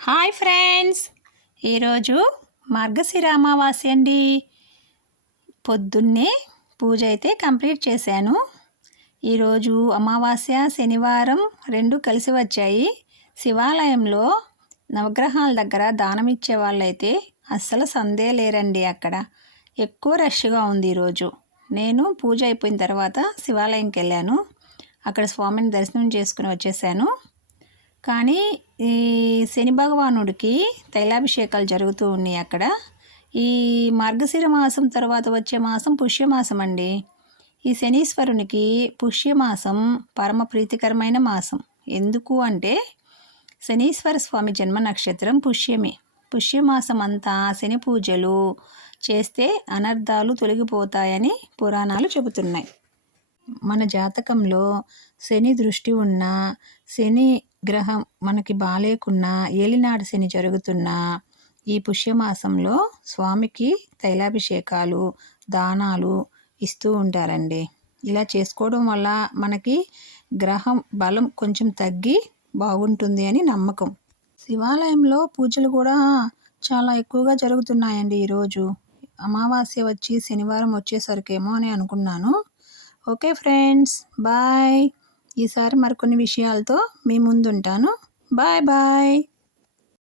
Hi friends, ఈరోజు మార్గశిర అమావాస్య అండి. పొద్దున్నే పూజ అయితే కంప్లీట్ చేశాను. ఈరోజు అమావాస్య శనివారం రెండు కలిసి వచ్చాయి. శివాలయంలో నవగ్రహాల దగ్గర దానం ఇచ్చే వాళ్ళైతే అస్సలు సందే లేరండి. అక్కడ ఎక్కువ రష్గా ఉంది ఈరోజు. నేను పూజ అయిపోయిన తర్వాత శివాలయంకి వెళ్ళాను. అక్కడ స్వామిని దర్శనం చేసుకుని వచ్చేసాను. కానీ ఈ శని భగవానుడికి తైలాభిషేకాలు జరుగుతూ ఉన్నాయి అక్కడ. ఈ మార్గశిర మాసం తర్వాత వచ్చే మాసం పుష్యమాసం అండి. ఈ శనీశ్వరునికి పుష్యమాసం పరమ ప్రీతికరమైన మాసం. ఎందుకు అంటే శనీశ్వర స్వామి జన్మ నక్షత్రం పుష్యమే. పుష్యమాసం అంతా శని పూజలు చేస్తే అనర్థాలు తొలగిపోతాయని పురాణాలు చెబుతున్నాయి. మన జాతకంలో శని దృష్టి ఉన్న, శని గ్రహం మనకి బాలేకున్నా, ఏలినాడు శని జరుగుతున్నా ఈ పుష్యమాసంలో స్వామికి తైలాభిషేకాలు, దానాలు ఇస్తూ ఉంటారండి. ఇలా చేసుకోవడం వల్ల మనకి గ్రహం బలం కొంచెం తగ్గి బాగుంటుంది అని నమ్మకం. శివాలయంలో పూజలు కూడా చాలా ఎక్కువగా జరుగుతున్నాయండి. ఈరోజు అమావాస్య వచ్చి శనివారం వచ్చేసరికేమో అని అనుకున్నాను. Okay friends, bye. ఈసారి మరికొన్ని విషయాలతో మీ ముందుంటాను. Bye bye.